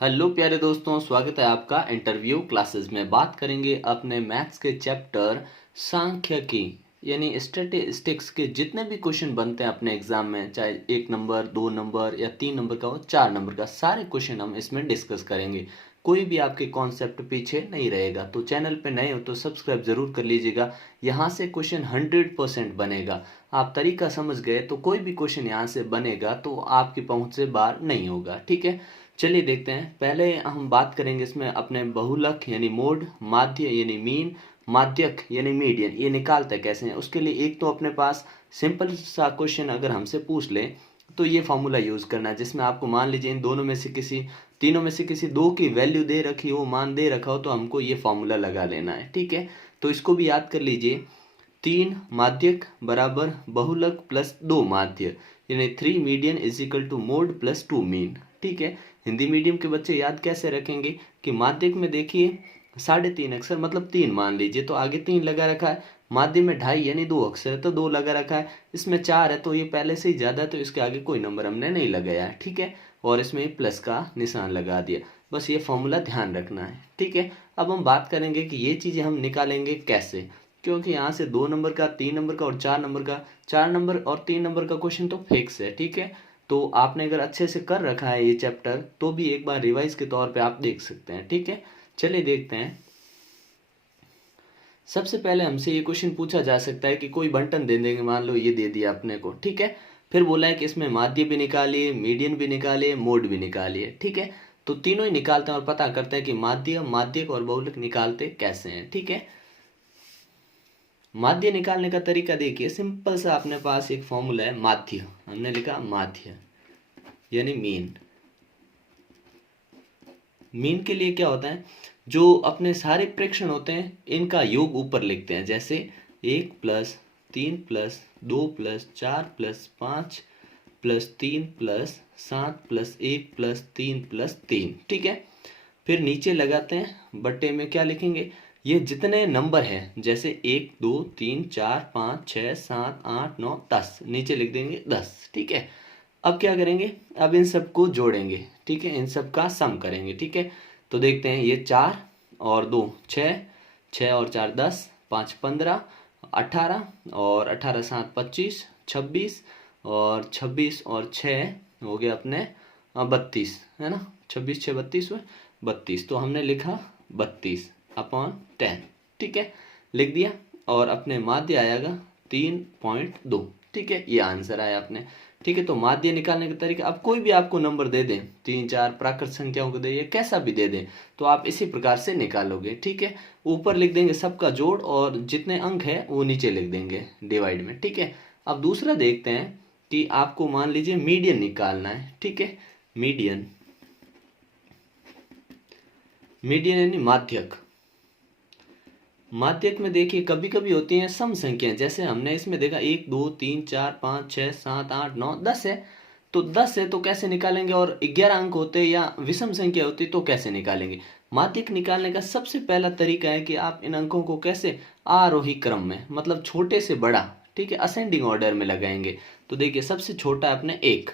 Hello प्यारे दोस्तों, स्वागत है आपका इंटरव्यू क्लासेस में। बात करेंगे अपने मैथ्स के चैप्टर सांख्यिकी यानी स्टैटिस्टिक्स के जितने भी क्वेश्चन बनते हैं अपने एग्जाम में, चाहे 1 नंबर 2 नंबर या 3 नंबर का हो, 4 नंबर का, सारे क्वेश्चन हम इसमें डिस्कस करेंगे। कोई भी आपके कॉन्सेप्ट पीछे नहीं रहेगा। तो चैनल पे नए हो तो सब्सक्राइब जरूर कर लीजिएगा। यहाँ से क्वेश्चन 100% बनेगा। आप तरीका समझ गए तो कोई भी क्वेश्चन यहाँ से बनेगा तो आपकी पहुंच से बाहर नहीं होगा। ठीक है, चलिए देखते हैं। पहले हम बात करेंगे इसमें अपने बहुलक यानी मोड, माध्य यानी मीन, माध्यक यानी मीडियन, ये निकालते कैसे हैं। उसके लिए एक तो अपने पास सिंपल सा क्वेश्चन अगर हमसे पूछ ले तो ये फॉर्मूला यूज करना है, जिसमें आपको मान लीजिए इन दोनों में से किसी, तीनों में से किसी दो की वैल्यू दे रखी हो, मान दे रखा हो, तो हमको ये फॉर्मूला लगा लेना है। ठीक है, तो इसको भी याद कर लीजिए। 3 माध्यक बराबर बहुलक प्लस 2 माध्य, यानी 3 median is equal to mode plus 2 mean. ठीक है, हिंदी मीडियम के बच्चे याद कैसे रखेंगे कि माध्यक में देखिए 3.5 अक्षर मतलब 3 मान लीजिए, तो आगे 3 लगा रखा है। माध्य में 2.5 यानी 2 अक्षर है तो 2 लगा रखा है। इसमें 4 है तो ये पहले से ही ज्यादा है तो इसके आगे कोई नंबर हमने नहीं लगाया है। ठीक है, और इसमें प्लस का निशान लगा दिया। बस ये फॉर्मूला ध्यान रखना है। ठीक है, अब हम बात करेंगे कि ये चीजें हम निकालेंगे कैसे, क्योंकि यहाँ से 2 नंबर का, 3 नंबर का और 4 नंबर का, 4 नंबर और 3 नंबर का क्वेश्चन तो फिक्स है। ठीक है, तो आपने अगर अच्छे से कर रखा है ये चैप्टर तो भी एक बार रिवाइज के तौर पे आप देख सकते हैं। ठीक है, चलिए देखते हैं। सबसे पहले हमसे ये क्वेश्चन पूछा जा सकता है कि कोई बंटन दे देंगे, मान लो ये दे दिया अपने को। ठीक है, फिर बोला है कि इसमें माध्य भी निकालिए, मीडियन भी निकालिए, मोड भी निकालिए। ठीक है, तो तीनों ही निकालते हैं और पता करते हैं कि माध्य, माध्यक और बहुलक निकालते कैसे हैं। ठीक है, माध्य निकालने का तरीका देखिए, सिंपल सा अपने पास एक फॉर्मूला है माध्य। हमने लिखा माध्य यानी मीन। मीन के लिए क्या होता है, जो अपने सारे प्रेक्षण होते हैं इनका योग ऊपर लिखते हैं, जैसे 1+3+2+4+5+3+7+1+3+3। ठीक है, फिर नीचे लगाते हैं बट्टे में क्या लिखेंगे, ये जितने नंबर हैं जैसे 1 2 3 4 5 6 7 8 9 10, नीचे लिख देंगे 10। ठीक है, अब क्या करेंगे, अब इन सबको जोड़ेंगे। ठीक है, इन सब का सम करेंगे। ठीक है, तो देखते हैं, ये 4 और 2 6, 6 और 4 10, 5 15 18, और 18 7 25, 26, और 26 और 6 हो गया अपने 32, है ना। 26 6 32 हुए 32, तो हमने लिखा 32/10। ठीक है, लिख दिया, और अपने माध्य आएगा 3.2। ठीक है, ये आंसर आया अपने। ठीक है, तो माध्य निकालने का तरीका, अब कोई भी आपको नंबर दे दें, 3 4 प्राकृत संख्याओं को दे या कैसा भी दे दें, तो आप इसी प्रकार से निकालोगे। ठीक है, ऊपर लिख देंगे सबका जोड़ और जितने अंक है वो नीचे लिख देंगे डिवाइड में। ठीक है, अब दूसरा देखते हैं कि आपको मान लीजिए मीडियन निकालना है। ठीक है, मीडियन, मीडियन यानी माध्यक। माध्यक में देखिए कभी कभी होती हैं सम संख्याएं, जैसे हमने इसमें देखा 1 2 3 4 5 6 7 8 9 10 है, तो 10 है तो कैसे निकालेंगे, और 11 अंक होते या विषम संख्या होती तो कैसे निकालेंगे। माध्यक निकालने का सबसे पहला तरीका है कि आप इन अंकों को कैसे आरोही क्रम में, मतलब छोटे से बड़ा, ठीक है, असेंडिंग ऑर्डर में लगाएंगे। तो देखिए सबसे छोटा है अपने एक,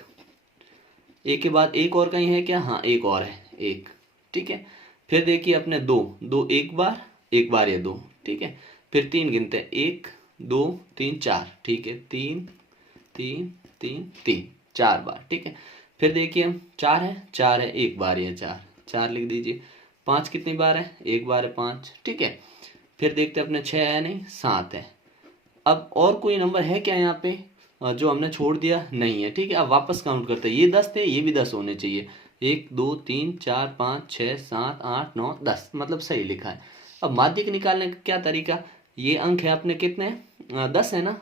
एक के बाद एक और कहीं है क्या, हाँ एक और है, एक। ठीक है, फिर देखिए अपने दो, दो एक बार, एक बार ये दो। ठीक है, फिर 3 गिनते हैं, 1 2 3 4। ठीक है, 3 3 3 3, 4 बार। ठीक है, फिर देखिए हम 4 है, 4 है एक बार, ये 4 4 लिख दीजिए। 5 कितनी बार है, एक बार है 5। ठीक है, फिर देखते हैं अपने 6 है नहीं, 7 है। अब और कोई नंबर है क्या यहाँ पे जो हमने छोड़ दिया, नहीं है। ठीक है, अब वापस काउंट करते हैं, ये 10 थे, ये भी 10 होने चाहिए। 1 2 3 4 5 6 7 8 9 10, मतलब सही लिखा है। अब माध्यक निकालने का क्या तरीका, ये अंक है अपने कितने, 10 है ना,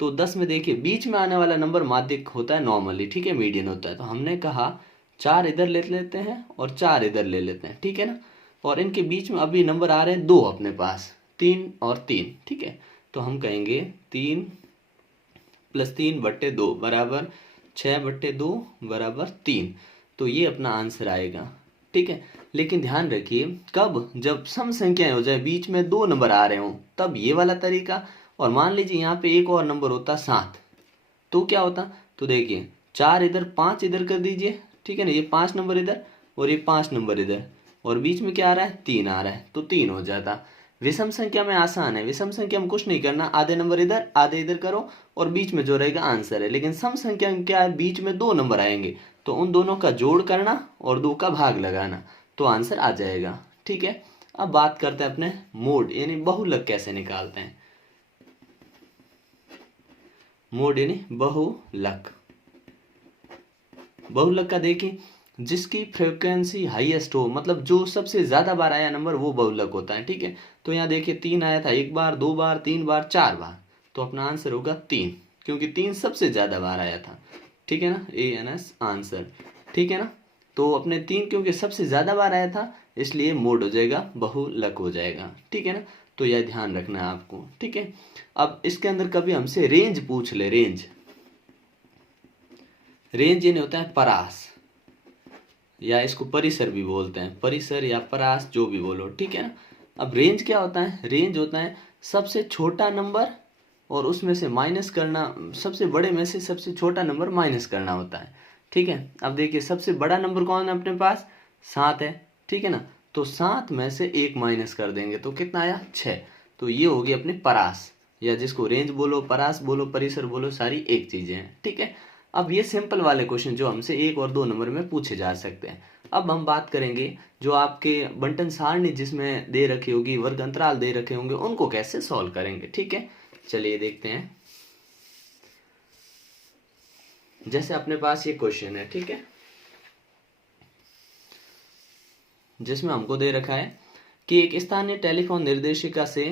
तो 10 में देखिए बीच में आने वाला नंबर माध्यक होता है नॉर्मली। ठीक है, मीडियन होता है, तो हमने कहा 4 इधर ले लेते हैं और 4 इधर ले लेते हैं। ठीक है ना, और इनके बीच में अभी नंबर आ रहे हैं 2 अपने पास, 3 और 3। ठीक है, तो हम कहेंगे 3+3/2 बराबर 6/2 बराबर 3, तो ये अपना आंसर आएगा। ठीक है, लेकिन ध्यान रखिए कब, जब सम संख्याएं हो जाए, बीच में 2 नंबर आ रहे हों, तब ये वाला तरीका। और मान लीजिए यहाँ पे एक और नंबर होता 7, तो क्या होता, तो देखिए 4 इधर 5 इधर कर दीजिए। ठीक है ना, ये 5 नंबर इधर, और ये 5 नंबर इधर, और बीच में क्या आ रहा है, 3 आ रहा है, तो 3 हो जाता। विषम संख्या में आसान है, विषम संख्या में कुछ नहीं करना, आधे नंबर इधर आधे इधर करो और बीच में जो रहेगा आंसर है। लेकिन सम संख्या में क्या है, बीच में 2 नंबर आएंगे, तो उन दोनों का जोड़ करना और 2 का भाग लगाना, तो आंसर आ जाएगा। ठीक है, अब बात करते हैं अपने मोड यानी बहुलक कैसे निकालते हैं। मोड यानी बहुलक। बहुलक का देखिए, जिसकी फ्रिक्वेंसी हाईएस्ट हो, मतलब जो सबसे ज्यादा बार आया नंबर वो बहुलक होता है। ठीक है, तो यहाँ देखिए 3 आया था, 1 बार 2 बार 3 बार 4 बार, तो अपना आंसर होगा 3, क्योंकि 3 सबसे ज्यादा बार आया था। ठीक है ना, ANS आंसर। ठीक है ना, तो अपने 3 क्योंकि सबसे ज्यादा बार आया था, इसलिए मोड हो जाएगा बहुलक हो जाएगा। ठीक है ना, तो यह ध्यान रखना है आपको। ठीक है, अब इसके अंदर कभी हमसे रेंज पूछ ले, रेंज, रेंज यानी होता है परास, या इसको परिसर भी बोलते हैं, परिसर या परास जो भी बोलो। ठीक है ना, अब रेंज क्या होता है, रेंज होता है सबसे छोटा नंबर और उसमें से माइनस करना, सबसे बड़े में से सबसे छोटा नंबर माइनस करना होता है। ठीक है, अब देखिए सबसे बड़ा नंबर कौन है अपने पास, 7 है। ठीक है ना, तो 7 में से 1 माइनस कर देंगे तो कितना आया, 6। तो ये होगी अपनी परास, या जिसको रेंज बोलो, परास बोलो, परिसर बोलो, सारी एक चीजें हैं। ठीक है, अब ये सिंपल वाले क्वेश्चन जो हमसे 1 और 2 नंबर में पूछे जा सकते हैं। अब हम बात करेंगे जो आपके बंटन सारणी जिसमें दे रखी होगी, वर्ग अंतराल दे रखे होंगे, उनको कैसे सॉल्व करेंगे। ठीक है, चलिए देखते हैं। जैसे अपने पास ये क्वेश्चन है, ठीक है, जिसमें हमको दे रखा है कि एक स्थानीय टेलीफोन निर्देशिका से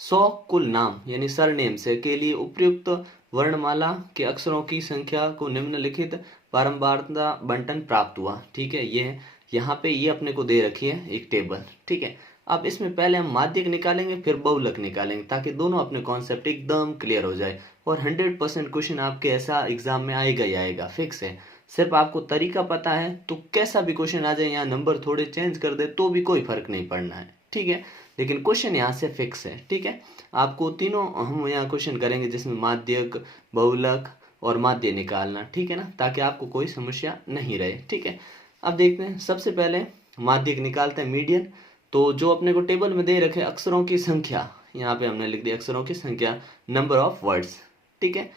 100 कुल नाम यानी सरनेम से के लिए उपयुक्त वर्णमाला के अक्षरों की संख्या को निम्नलिखित बारंबारता बंटन प्राप्त हुआ। ठीक है, ये यहाँ पे ये अपने को दे रखी है एक टेबल। ठीक है, अब इसमें पहले हम माध्यक निकालेंगे फिर बहुलक निकालेंगे, ताकि दोनों अपने कॉन्सेप्ट एकदम क्लियर हो जाए। और 100% क्वेश्चन आपके ऐसा एग्जाम में आएगा ही आएगा, फिक्स है। सिर्फ आपको तरीका पता है तो कैसा भी क्वेश्चन आ जाए, यहाँ नंबर थोड़े चेंज कर दे तो भी कोई फर्क नहीं पड़ना है। ठीक है, लेकिन क्वेश्चन यहाँ से फिक्स है। ठीक है, आपको तीनों हम यहाँ क्वेश्चन करेंगे जिसमें माध्यक, बहुलक और माध्य निकालना। ठीक है ना, ताकि आपको कोई समस्या नहीं रहे। ठीक है, अब देखते हैं, सबसे पहले माध्यक निकालते हैं, मीडियन। तो जो अपने को टेबल में दे रखे अक्षरों की संख्या, यहाँ पे हमने लिख दिया अक्षरों की संख्या, नंबर ऑफ वर्ड्स। ठीक है,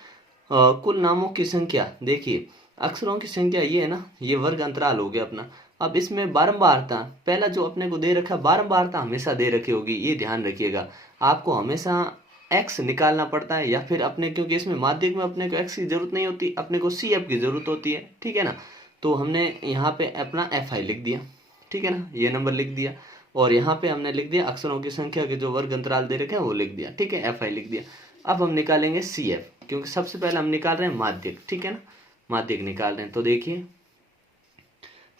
कुल नामों की संख्या, देखिए अक्षरों की संख्या ये है ना, ये वर्ग अंतराल हो गया अपना। अब इसमें बारंबारता, पहला जो अपने को दे रखा बारंबारता हमेशा दे रखी होगी, ये ध्यान रखिएगा। आपको हमेशा एक्स निकालना पड़ता है, या फिर अपने, क्योंकि इसमें माध्यक में अपने को एक्स की जरूरत नहीं होती, अपने को CF की जरूरत होती है। ठीक है ना, तो हमने यहाँ पे अपना FI लिख दिया। ठीक है ना, ये नंबर लिख दिया, और यहाँ पे हमने लिख दिया अक्षरों की संख्या के जो वर्ग अंतराल दे रखे हैं वो लिख दिया। ठीक है, FI लिख दिया। अब हम निकालेंगे CF, क्योंकि सबसे पहले हम निकाल रहे हैं माध्यक। ठीक है ना, माध्यक निकाल रहे हैं, तो देखिए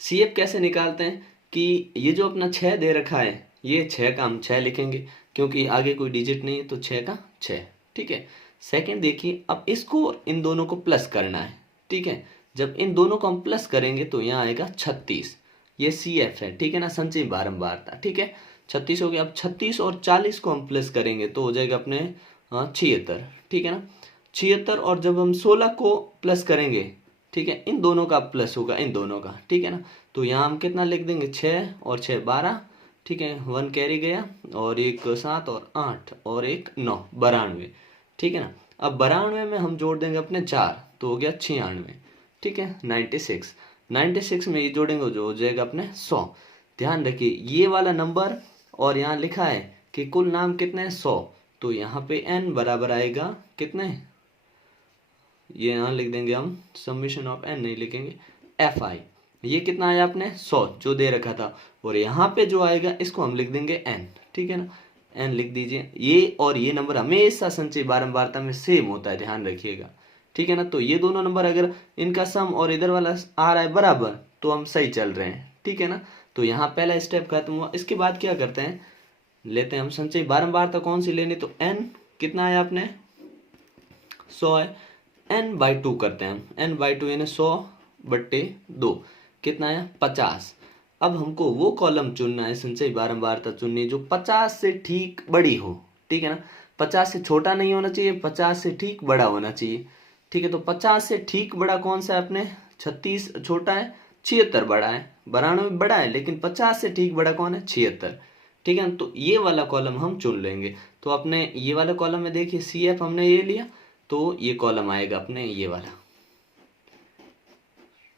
CF कैसे निकालते हैं कि ये जो अपना 6 दे रखा है, ये 6 का हम 6 लिखेंगे, क्योंकि आगे कोई डिजिट नहीं है, तो 6 का 6। ठीक है, सेकंड देखिए, अब इसको इन दोनों को प्लस करना है। ठीक है, जब इन दोनों को हम प्लस करेंगे तो यहाँ आएगा 36, ये CF है। ठीक है ना, संचयी बारंबारता। ठीक है, 36 हो गया। अब 36 और 40 को हम प्लस करेंगे तो हो जाएगा अपने 76। ठीक है ना, 76, और जब हम 16 को प्लस करेंगे, ठीक है, इन दोनों का प्लस होगा, इन दोनों का। ठीक है ना, तो यहाँ हम कितना लिख देंगे, 6 और 6 12। ठीक है, 1 कैरी गया, और एक 7 और 8 और एक 9, 92। ठीक है ना, अब 92 में हम जोड़ देंगे अपने 4, तो हो गया 96। ठीक है, 96, 96 में ये जोड़ेंगे जो हो जाएगा अपने 100। ध्यान रखिए ये वाला नंबर, और यहाँ लिखा है कि कुल नाम कितने हैं, 100, तो यहाँ पे n बराबर आएगा कितने, ये यहाँ लिख देंगे हम, समीशन ऑफ n नहीं लिखेंगे, FI। ये कितना आया अपने 100 जो दे रखा था, और यहाँ पे जो आएगा इसको हम लिख देंगे n। ठीक है ना, n लिख दीजिए। ये और ये नंबर हमेशा संचयी बारंबारता में सेम होता है, ध्यान रखिएगा। ठीक है ना, तो ये दोनों नंबर अगर इनका सम और इधर वाला आ रहा है बराबर, तो हम सही चल रहे हैं। ठीक है ना, तो यहाँ पहला स्टेप खत्म हुआ। इसके बाद क्या करते हैं, लेते हैं हम संचयी बारंबारता कौन सी लेनी, तो n कितना आया अपने 100 है, n/2 करते हैं हम, n/2 यानी 100/2, कितना आया 50। अब हमको वो कॉलम चुनना है, संचयी बारंबारता चुननी है जो 50 से ठीक बड़ी हो। ठीक है ना, 50 से छोटा नहीं होना चाहिए, 50 से ठीक बड़ा होना चाहिए। ठीक है, तो 50 से ठीक बड़ा कौन सा है अपने, 36 छोटा है, 76 बड़ा है। 92 बड़ा है, लेकिन 50 से ठीक बड़ा कौन है, 76। ठीक है, तो ये वाला कॉलम हम चुन लेंगे। तो अपने ये वाला कॉलम में देखिए CF हमने ये लिया, तो ये कॉलम आएगा अपने ये वाला।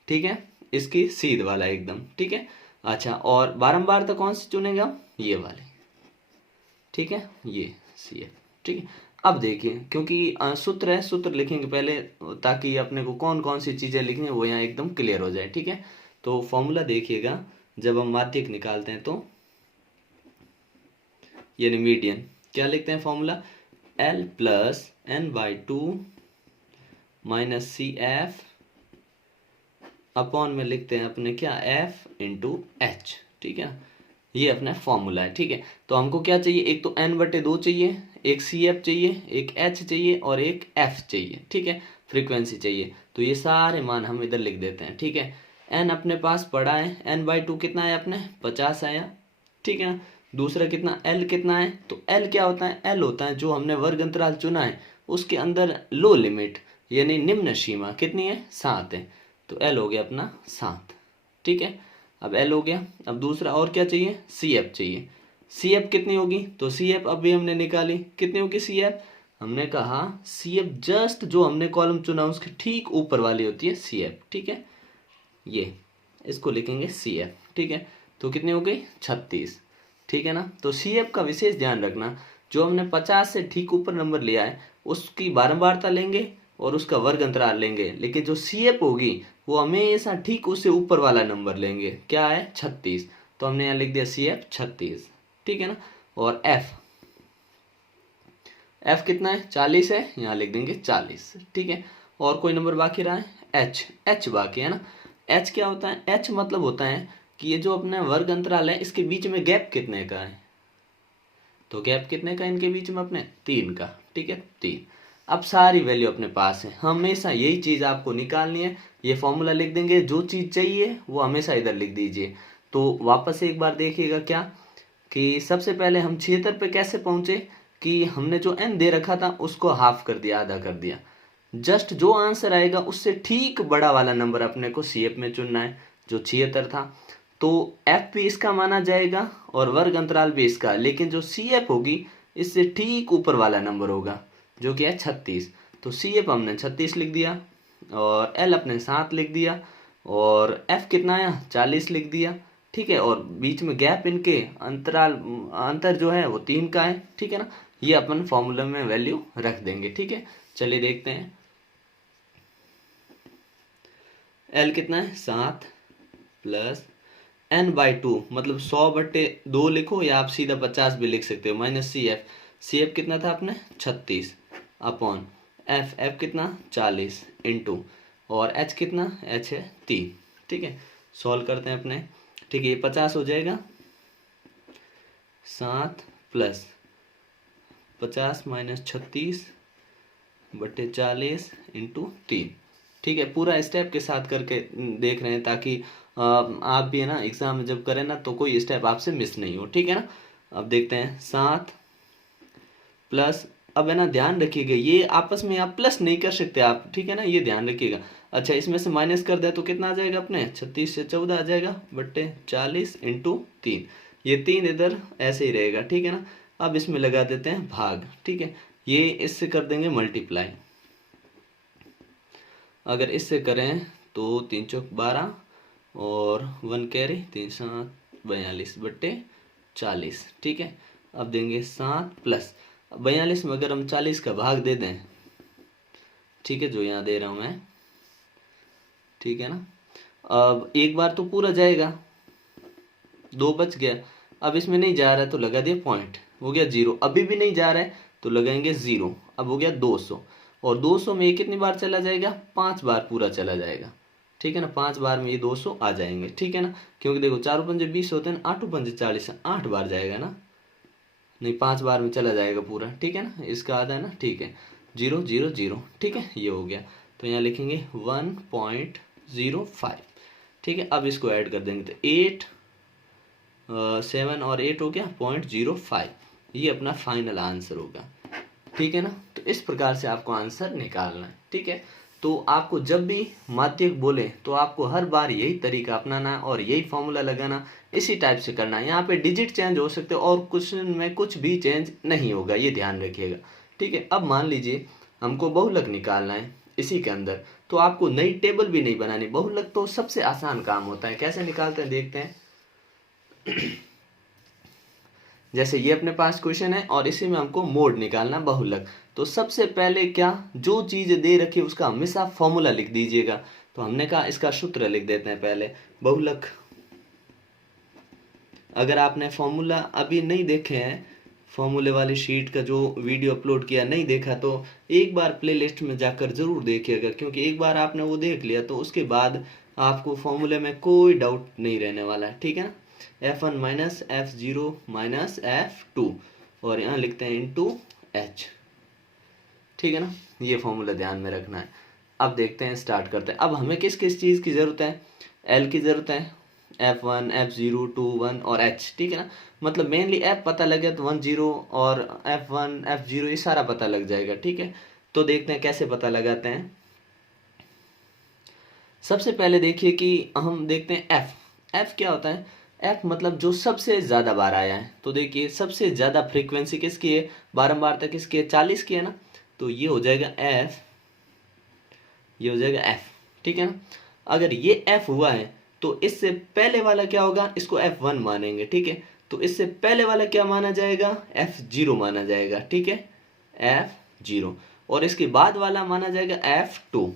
ठीक है, इसकी सीध वाला एकदम। ठीक है, अच्छा, और बारंबार तो कौन सी चुनेगा, ये वाले। ठीक है, ये CF। ठीक है, अब देखिए, क्योंकि सूत्र है, सूत्र लिखेंगे पहले ताकि अपने को कौन कौन सी चीज़ें लिखनी है वो यहाँ एकदम क्लियर हो जाए। ठीक है, तो फॉर्मूला देखिएगा, जब हम माध्यक निकालते हैं तो यानी मीडियन, क्या लिखते हैं formula, L plus N/2 minus CF upon में लिखते हैं अपने क्या, F इंटू H। ठीक है, ये अपना फॉर्मूला है। ठीक है, तो हमको क्या चाहिए, एक तो N/2 चाहिए, एक CF चाहिए, एक H चाहिए और एक F चाहिए। ठीक है, फ्रीक्वेंसी चाहिए, तो ये सारे मान हम इधर लिख देते हैं। ठीक है, N अपने पास पड़ा है, N/2 कितना है अपने 50 आया। ठीक है ना, दूसरा कितना L कितना है, तो L क्या होता है, L होता है जो हमने वर्ग अंतराल चुना है उसके अंदर लो लिमिट यानी निम्न सीमा कितनी है, 7 है, तो L हो गया अपना 7। ठीक है, अब L हो गया। अब दूसरा और क्या चाहिए, CF चाहिए। CF कितनी होगी, तो CF अभी हमने निकाली, कितनी होगी CF, हमने कहा CF जस्ट जो हमने कॉलम चुना उसके ठीक ऊपर वाली होती है CF। ठीक है, ये इसको लिखेंगे CF। ठीक है, तो कितनी हो गई 36। ठीक है ना, तो CF का विशेष ध्यान रखना, जो हमने 50 से ठीक ऊपर नंबर लिया है उसकी बारंबारता लेंगे और उसका वर्ग अंतराल लेंगे, लेकिन जो CF होगी वो हमेशा ठीक उससे ऊपर वाला नंबर लेंगे, क्या है 36, तो हमने यहाँ लिख दिया CF 36। ठीक है ना, और F कितना है 40 है, यहाँ लिख देंगे 40। ठीक है, और कोई नंबर बाकी रहा है, H बाकी है ना। H क्या होता है, H मतलब होता है कि ये जो अपना वर्ग अंतराल है इसके बीच में गैप कितने का है, तो गैप कितने का इनके बीच में अपने 3 का। ठीक है, 3। अब सारी वैल्यू अपने पास है, हमेशा यही चीज़ आपको निकालनी है, ये फॉर्मूला लिख देंगे, जो चीज़ चाहिए वो हमेशा इधर लिख दीजिए। तो वापस एक बार देखिएगा क्या, कि सबसे पहले हम 76 पे कैसे पहुंचे, कि हमने जो n दे रखा था उसको हाफ कर दिया, आधा कर दिया। जस्ट जो आंसर आएगा उससे ठीक बड़ा वाला नंबर अपने को CF में चुनना है, जो 76 था, तो F भी इसका माना जाएगा और वर्ग अंतराल भी इसका, लेकिन जो CF होगी इससे ठीक ऊपर वाला नंबर होगा जो कि है 36, तो CF हमने 36 लिख दिया और L अपने 7 लिख दिया और F कितना आया 40 लिख दिया। ठीक है, और बीच में गैप इनके अंतर जो है वो 3 का है। ठीक है ना, ये अपन फॉर्मूला में वैल्यू रख देंगे। ठीक है, चलिए देखते हैं, L कितना है 7 प्लस N/2 मतलब 100/2 लिखो या आप सीधा 50 भी लिख सकते हो, माइनस CF कितना था अपने 36 अपॉन F कितना 40 इंटू, और H कितना, H है 3। ठीक है, सॉल्व करते हैं अपने। ठीक है, ये 50 हो जाएगा, 7 प्लस 50 माइनस 36/40 इंटू 3। ठीक है, पूरा स्टेप के साथ करके देख रहे हैं ताकि आप भी है ना एग्जाम में जब करें ना तो कोई स्टेप आपसे मिस नहीं हो। ठीक है ना, अब देखते हैं 7 प्लस, अब है ना ध्यान रखिएगा ये आपस में आप प्लस नहीं कर सकते आप, ठीक है ना, ये ध्यान रखिएगा। अच्छा, इसमें से माइनस कर दिया तो कितना आ जाएगा अपने 36 से 14 आ जाएगा बट्टे 40 इंटू 3, ये 3 इधर ऐसे ही रहेगा। ठीक है ना, अब इसमें लगा देते हैं भाग। ठीक है, ये इससे कर देंगे मल्टीप्लाई, अगर इससे करें तो 3 चौक 12 और 1 कैरी 3 7 42/40। ठीक है, अब देंगे 7 प्लस 42 में अगर हम 40 का भाग दे दें, ठीक है, जो यहाँ दे रहा हूँ मैं, ठीक है ना, अब एक बार तो पूरा जाएगा, 2 बच गया, अब इसमें नहीं जा रहा है तो लगा दिया पॉइंट, हो गया 0, अभी भी नहीं जा रहा है तो लगाएंगे 0, अब हो गया 200, और 200 में ये कितनी बार चला जाएगा, 5 बार पूरा चला जाएगा। ठीक है ना, 5 बार में ये 200 आ जाएंगे। ठीक है ना, क्योंकि देखो 4 पंजे 20 होते हैं, 8 पंजे 40 है, 8 बार जाएगा ना, नहीं 5 बार में चला जाएगा पूरा। ठीक है ना, इसका आधा है ना, ठीक है, 0 0 0। ठीक है, ये हो गया, तो यहाँ लिखेंगे 1.05। ठीक है, अब इसको ऐड कर देंगे तो 8 7 और 8 हो गया 0.05, ये अपना फाइनल आंसर होगा। ठीक है ना, तो इस प्रकार से आपको आंसर निकालना है। ठीक है, तो आपको जब भी माध्यक बोले तो आपको हर बार यही तरीका अपनाना है और यही फॉर्मूला लगाना, इसी टाइप से करना है। यहाँ पे डिजिट चेंज हो सकते हैं और क्वेश्चन में कुछ भी चेंज नहीं होगा, ये ध्यान रखिएगा, ठीक है। अब मान लीजिए हमको बहुलक निकालना है इसी के अंदर, तो आपको नई टेबल भी नहीं बनानी। बहुलक तो सबसे आसान काम होता है, कैसे निकालते हैं देखते हैं। जैसे ये अपने पास क्वेश्चन है और इसी में हमको मोड निकालना बहुलक। तो सबसे पहले क्या, जो चीज दे रखी है उसका हमेशा फॉर्मूला लिख दीजिएगा। तो हमने कहा इसका सूत्र लिख देते हैं पहले, बहुलक। अगर आपने फॉर्मूला अभी नहीं देखे हैं, फॉर्मूले वाली शीट का जो वीडियो अपलोड किया नहीं देखा, तो एक बार प्लेलिस्ट में जाकर जरूर देखिएगा, क्योंकि एक बार आपने वो देख लिया तो उसके बाद आपको फॉर्मूले में कोई डाउट नहीं रहने वाला है, ठीक है ना। F1 minus F0 minus F2 और यहाँ लिखते हैं इंटू H, ठीक है ना। ये फॉर्मूला ध्यान में रखना है। अब देखते हैं, स्टार्ट करते हैं। अब हमें किस किस चीज़ की ज़रूरत है, L की ज़रूरत है, F1 F0 2 1 और H, ठीक है ना। मतलब मेनली F पता लगे तो 1 0 और F1 F0 ये सारा पता लग जाएगा, ठीक है। तो देखते हैं कैसे पता लगाते हैं। सबसे पहले देखिए कि हम देखते हैं F क्या होता है। F मतलब जो सबसे ज़्यादा बार आया है। तो देखिए सबसे ज़्यादा फ्रीक्वेंसी किसकी है, बारंबारता किसकी है, 40 की है ना। तो ये हो जाएगा F, ये हो जाएगा F, ठीक है ना। अगर ये F हुआ है तो इससे पहले वाला क्या होगा, इसको F1 मानेंगे, ठीक है। तो इससे पहले वाला क्या माना जाएगा, F0 माना जाएगा, ठीक है, F0। और इसके बाद वाला माना जाएगा F2,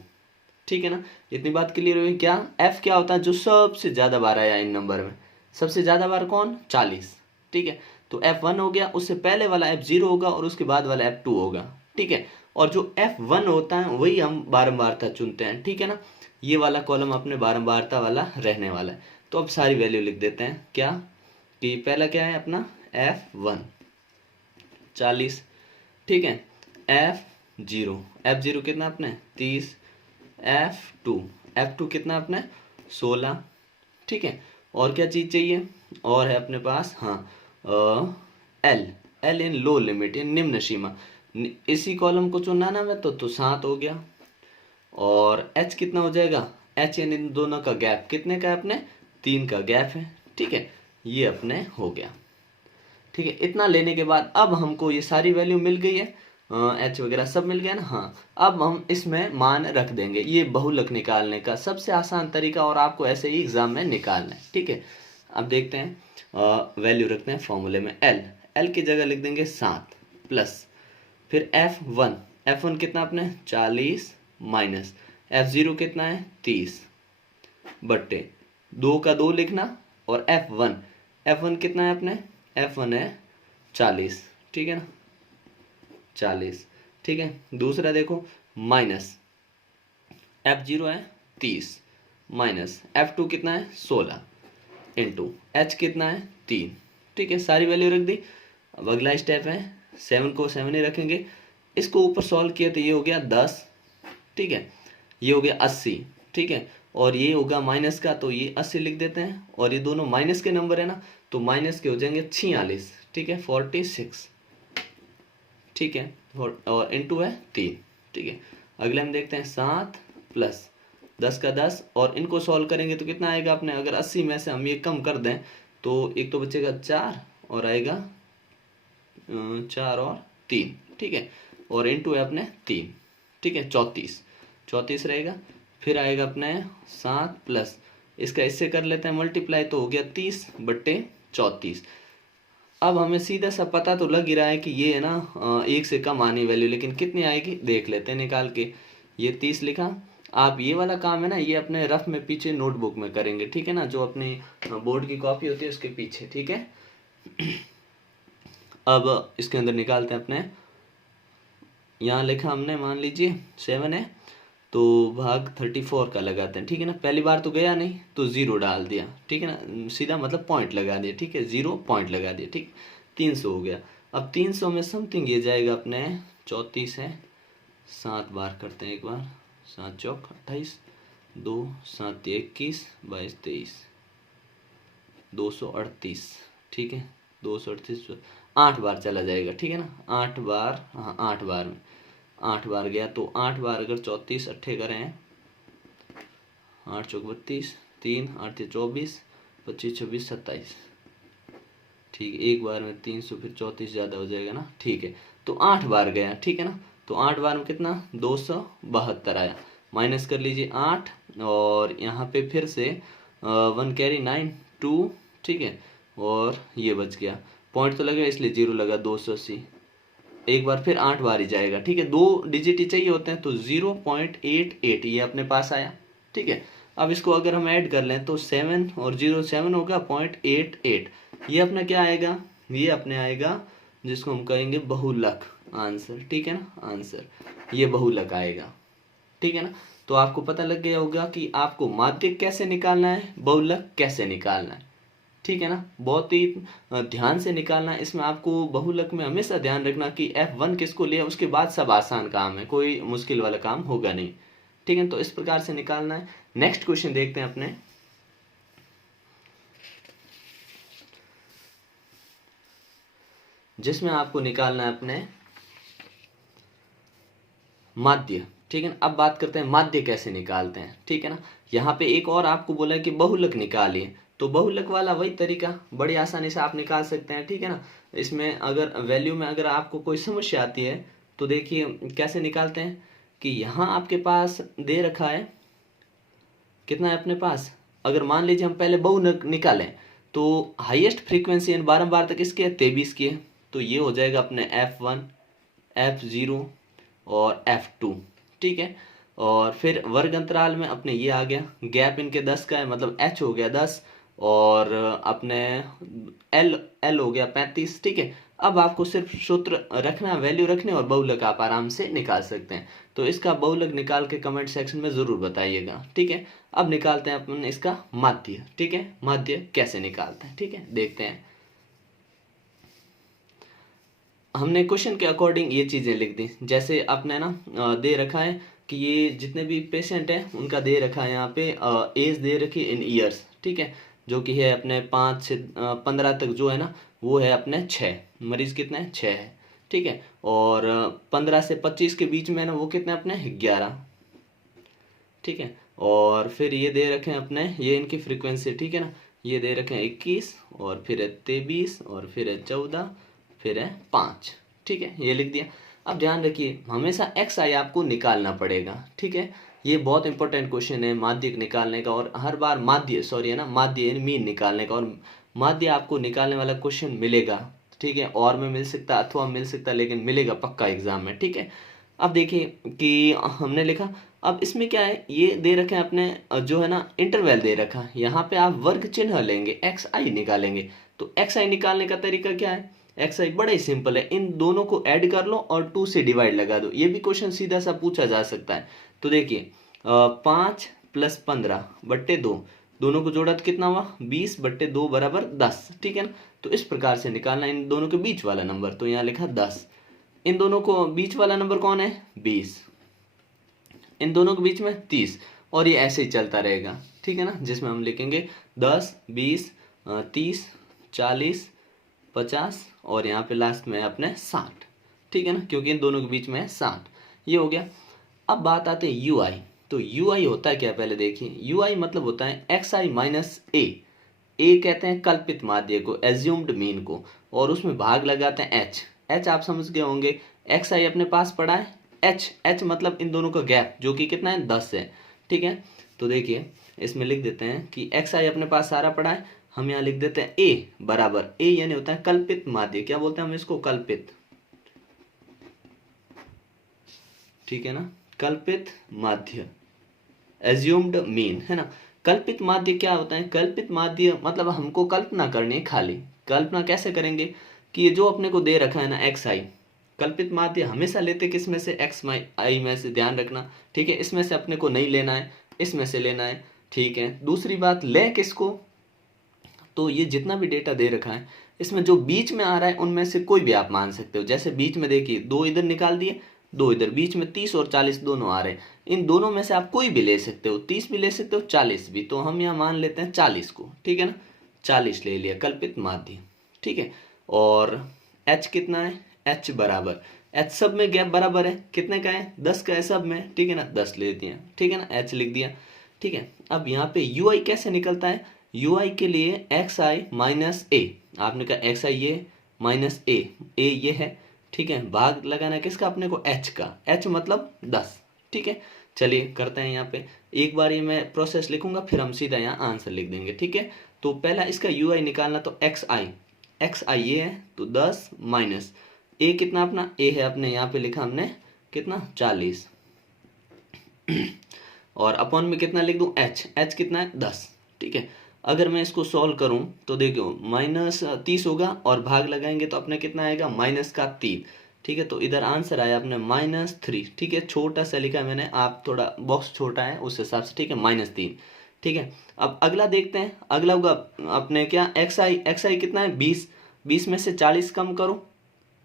ठीक है ना। इतनी बात क्लियर हुई। क्या F क्या होता है, जो सबसे ज़्यादा बार आया इन नंबर में, सबसे ज़्यादा बार कौन, 40, ठीक है। तो F1 हो गया, उससे पहले वाला F0 होगा और उसके बाद वाला F2 होगा, ठीक है। और जो F1 होता है वही हम बारंबारता चुनते हैं, ठीक है ना। ये वाला कॉलम अपने बारंबारता वाला रहने वाला है। तो अब सारी वैल्यू लिख देते हैं। क्या कि पहला क्या है अपना F1 40, ठीक है। F0 कितना अपने 30, F2 कितना अपने 16, ठीक है। और क्या चीज़ चाहिए, और है अपने पास, हाँ, L इन लो लिमिट, इन निम्न सीमा। इसी कॉलम को चुनना ना मैं, तो 7 हो गया। और H कितना हो जाएगा, H इन दोनों का गैप कितने का है अपने, 3 का गैप है, ठीक है। ये अपने हो गया, ठीक है। इतना लेने के बाद अब हमको ये सारी वैल्यू मिल गई है, H वगैरह सब मिल गया ना, हाँ। अब हम इसमें मान रख देंगे। ये बहुलक निकालने का सबसे आसान तरीका, और आपको ऐसे ही एग्जाम में निकालना है, ठीक है। अब देखते हैं, वैल्यू रखते हैं फॉर्मूले में। L की जगह लिख देंगे 7 प्लस, फिर F1 कितना अपने 40 माइनस F0 कितना है 30 बट्टे 2 का 2 लिखना, और F1 कितना है अपने, F1 है 40, ठीक है ना, 40, ठीक है। दूसरा देखो, माइनस F0 है 30 माइनस F2 कितना है 16 इंटू H कितना है 3, ठीक है। सारी वैल्यू रख दी। अब अगला स्टेप है, 7 को 7 ही रखेंगे। इसको ऊपर सॉल्व किया तो ये हो गया 10, ठीक है। ये हो गया 80, ठीक है। और ये होगा माइनस का, तो ये 80 लिख देते हैं। और ये दोनों माइनस के नंबर है ना, तो माइनस के हो जाएंगे 46, ठीक है, 46, ठीक है। और इंटू है 3, ठीक है। अगले हम देखते हैं 7 प्लस 10 का 10, और इनको सॉल्व करेंगे तो कितना आएगा अपने, अगर 80 में से हम ये कम कर दें तो एक तो बचेगा 4 और आएगा 4 और 3, ठीक है। और इंटू है अपने 3, ठीक है, 34 रहेगा। फिर आएगा अपने 7 प्लस, इसका इससे कर लेते हैं मल्टीप्लाई, तो हो गया 30 बट्टे 34। अब हमें सीधा सा पता तो लग ही रहा है कि ये है ना, एक से कम आनी वैल्यू, लेकिन कितनी आएगी देख लेते हैं निकाल के। ये 30 लिखा। आप ये वाला काम है ना, ये अपने रफ में पीछे नोटबुक में करेंगे, ठीक है ना, जो अपनी बोर्ड की कॉपी होती है उसके पीछे, ठीक है। अब इसके अंदर निकालते हैं अपने। यहाँ लिखा हमने, मान लीजिए 7 है, तो भाग 34 का लगाते हैं, ठीक है ना। पहली बार तो गया नहीं तो 0 डाल दिया, ठीक है ना, सीधा मतलब पॉइंट लगा दिया, ठीक है, 0 पॉइंट लगा दिया, ठीक। 300 हो गया। अब 300 में समथिंग ये जाएगा अपने 34 है, 7 बार करते हैं एक बार, 7 चौक 28, 2 7 21 22 23, 238, ठीक है, 238 8 बार चला जाएगा, ठीक है ना, 8 बार, हाँ 8 बार में 8 बार गया, तो 8 बार अगर 34 अट्ठे करें, 8 चौक 32, 3 8 24, 25 26 27, ठीक है। एक बार में 300, फिर 34 ज़्यादा हो जाएगा ना, ठीक है। तो 8 बार गया, ठीक है ना। तो 8 बार में कितना, 272 आया। माइनस कर लीजिए 8, और यहाँ पे फिर से 1 कैरी 9 2, ठीक है। और ये बच गया, पॉइंट तो लगा इसलिए 0 लगा, 280। एक बार फिर 8 बार ही जाएगा, ठीक है। 2 डिजिट ही चाहिए होते हैं, तो 0.88 ये अपने पास आया, ठीक है। अब इसको अगर हम ऐड कर लें तो 7 और 0 7 होगा, 0.88 ये अपना क्या आएगा, ये अपने आएगा जिसको हम कहेंगे बहुलक आंसर, ठीक है ना। आंसर ये बहुलक आएगा, ठीक है ना। तो आपको पता लग गया होगा कि आपको माध्यक कैसे निकालना है, बहुलक कैसे निकालना है, ठीक है ना। बहुत ही ध्यान से निकालना है। इसमें आपको बहुलक में हमेशा ध्यान रखना कि F1 किसको लिया, उसके बाद सब आसान काम है, कोई मुश्किल वाला काम होगा नहीं, ठीक है। तो इस प्रकार से निकालना है। नेक्स्ट क्वेश्चन देखते हैं अपने, जिसमें आपको निकालना है अपने माध्य, ठीक है ना। अब बात करते हैं माध्य कैसे निकालते हैं, ठीक है ना। यहाँ पे एक और आपको बोला है कि बहुलक निकालिए, तो बहुलक वाला वही तरीका बड़ी आसानी से आप निकाल सकते हैं, ठीक है ना। इसमें अगर वैल्यू में अगर आपको कोई समस्या आती है तो देखिए कैसे निकालते हैं, कि यहाँ आपके पास दे रखा है कितना है अपने पास। अगर मान लीजिए हम पहले बहुलक निकालें तो हाईएस्ट फ्रीक्वेंसी बारंबार तक इसकी है 23 की है, तो ये हो जाएगा अपने F1 F0 और F2, ठीक है। और फिर वर्ग अंतराल में अपने ये आ गया, गैप इनके 10 का है, मतलब H हो गया 10, और अपने L हो गया 35, ठीक है। अब आपको सिर्फ सूत्र रखना, वैल्यू रखने, और बहुलक आप आराम से निकाल सकते हैं। तो इसका बहुलक निकाल के कमेंट सेक्शन में ज़रूर बताइएगा, ठीक है। अब निकालते हैं अपन इसका माध्य, ठीक है। माध्य कैसे निकालते हैं, ठीक है, देखते हैं। हमने क्वेश्चन के अकॉर्डिंग ये चीज़ें लिख दी, जैसे आपने ना दे रखा है कि ये जितने भी पेशेंट हैं उनका दे रखा है यहाँ पे एज दे रखी इन ईयर्स, ठीक है, जो कि है अपने 5 से 15 तक जो है ना, वो है अपने 6 मरीज, कितने हैं 6 है, ठीक है। और 15 से 25 के बीच में ना वो कितने अपने 11, ठीक है। और फिर ये दे रखे हैं अपने, ये इनकी फ्रीक्वेंसी, ठीक है ना। ये दे रखे हैं 21, और फिर है 23, और फिर है 14, फिर है 5, ठीक है, ये लिख दिया। अब ध्यान रखिए हमेशा एक्स आई आपको निकालना पड़ेगा, ठीक है। ये बहुत इंपॉर्टेंट क्वेश्चन है माध्यक निकालने का, और हर बार माध्य सॉरी है ना, माध्य यानी मीन निकालने का, और माध्य आपको निकालने वाला क्वेश्चन मिलेगा, ठीक है। और में मिल सकता अथवा मिल सकता, लेकिन मिलेगा पक्का एग्जाम में, ठीक है। अब देखिए कि हमने लिखा, अब इसमें क्या है, ये दे रखे हैं अपने जो है ना इंटरवल दे रखा है, यहाँ पे आप वर्ग चिन्ह लेंगे, एक्स आई निकालेंगे। तो एक्स आई निकालने का तरीका क्या है, एक्स आई बड़ा ही सिंपल है, इन दोनों को ऐड कर लो और 2 से डिवाइड लगा दो। ये भी क्वेश्चन सीधा सा पूछा जा सकता है। तो देखिए 5 + 15 बट्टे 2, दोनों को जोड़ा तो कितना हुआ 20 बट्टे 2 बराबर 10, ठीक है ना। तो इस प्रकार से निकालना इन दोनों के बीच वाला नंबर, तो यहाँ लिखा 10। इन दोनों को बीच वाला नंबर कौन है 20, इन दोनों के बीच में 30, और ये ऐसे ही चलता रहेगा, ठीक है ना। जिसमें हम लिखेंगे 10 20 30 40 50, और यहाँ पे लास्ट में अपने 60, ठीक है ना, क्योंकि इन दोनों के बीच में है 60। ये हो गया। अब बात आते हैं यू आई। तो यू आई होता है क्या, पहले देखिए। यू आई मतलब होता है एक्स आई माइनस ए कहते हैं कल्पित माध्य को, एज्यूम्ड मीन को, और उसमें भाग लगाते हैं एच आप समझ गए होंगे। एक्स आई अपने पास पड़ा है, एच मतलब इन दोनों का गैप जो कि कितना है 10 है, ठीक है। तो देखिए इसमें लिख देते हैं कि एक्स आई अपने पास सारा पड़ा है, हम यहाँ लिख देते हैं ए बराबर, ए यानी होता है कल्पित माध्य, क्या बोलते हैं हम इसको, कल्पित, ठीक है ना, कल्पित माध्य, एज्यूम्ड मीन, है ना। कल्पित माध्य क्या होता है, कल्पित माध्य मतलब हमको कल्पना करनी है खाली। कल्पना कैसे करेंगे, कि ये जो अपने को दे रखा है ना एक्स आई, कल्पित माध्य हमेशा लेते किस में से, एक्स आई में से, ध्यान रखना, ठीक है। इसमें से अपने को नहीं लेना है, इसमें से लेना है, ठीक है। दूसरी बात, ले किसको, तो ये जितना भी डेटा दे रखा है इसमें जो बीच में आ रहा है उनमें से कोई भी आप मान सकते हो। जैसे बीच में देखिए 2 इधर निकाल दिए, 2 इधर, बीच में 30 और 40 दोनों आ रहे हैं, इन दोनों में से आप कोई भी ले सकते हो, 30 भी ले सकते हो 40 भी, तो हम यहाँ मान लेते हैं 40 को, ठीक है ना। 40 ले लिया कल्पित माध्य, ठीक है। और एच कितना है, एच बराबर, एच सब में गैप बराबर है, कितने का है 10 का है सब में, ठीक है ना, 10 ले दिया, ठीक है ना, एच लिख दिया, ठीक है। अब यहाँ पे यू आई कैसे निकलता है, यू आई के लिए एक्स आई माइनस ए, आपने कहा एक्स आई ये माइनस ए ये है, ठीक है, भाग लगाना है किसका अपने को एच का, एच मतलब 10, ठीक है। चलिए करते हैं यहाँ पे, एक बार ये मैं प्रोसेस लिखूंगा फिर हम सीधा यहाँ आंसर लिख देंगे, ठीक है। तो पहला इसका यू आई निकालना, तो एक्स आई ये है तो 10 माइनस ए, कितना अपना ए है अपने यहाँ पे लिखा हमने कितना 40, और अपॉन में कितना लिख दूं एच कितना है 10, ठीक है। अगर मैं इसको सॉल्व करूं तो देखो -30 होगा और भाग लगाएंगे तो अपने कितना आएगा -3, ठीक है। तो इधर आंसर आया अपने -3, ठीक है, छोटा सा लिखा है मैंने, आप थोड़ा बॉक्स छोटा है उस हिसाब से, ठीक है, -3, ठीक है। अब अगला देखते हैं, अगला होगा अपने क्या एक्स आई कितना है 20, 20 में से 40 कम करो,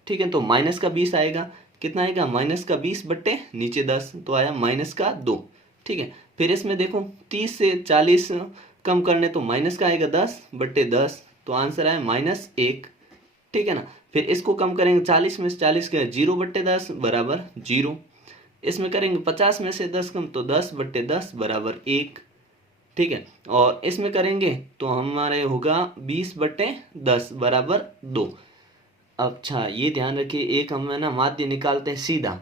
ठीक है, तो माइनस का 20 आएगा, कितना आएगा -20 बट्टे नीचे 10, तो आया -2, ठीक है। फिर इसमें देखो 30 से 40 कम करने, तो माइनस का आएगा 10 बट्टे 10, तो आंसर आया -1, ठीक है ना। फिर इसको कम करेंगे 40 में से 40 का 0 बट्टे 10 बराबर 0, इसमें करेंगे 50 में से 10 कम, तो 10 बट्टे 10 बराबर 1, ठीक है। और इसमें करेंगे तो हमारे होगा 20 बट्टे 10 बराबर 2। अच्छा ये ध्यान रखिए, एक हम है ना माध्य निकालते हैं सीधा,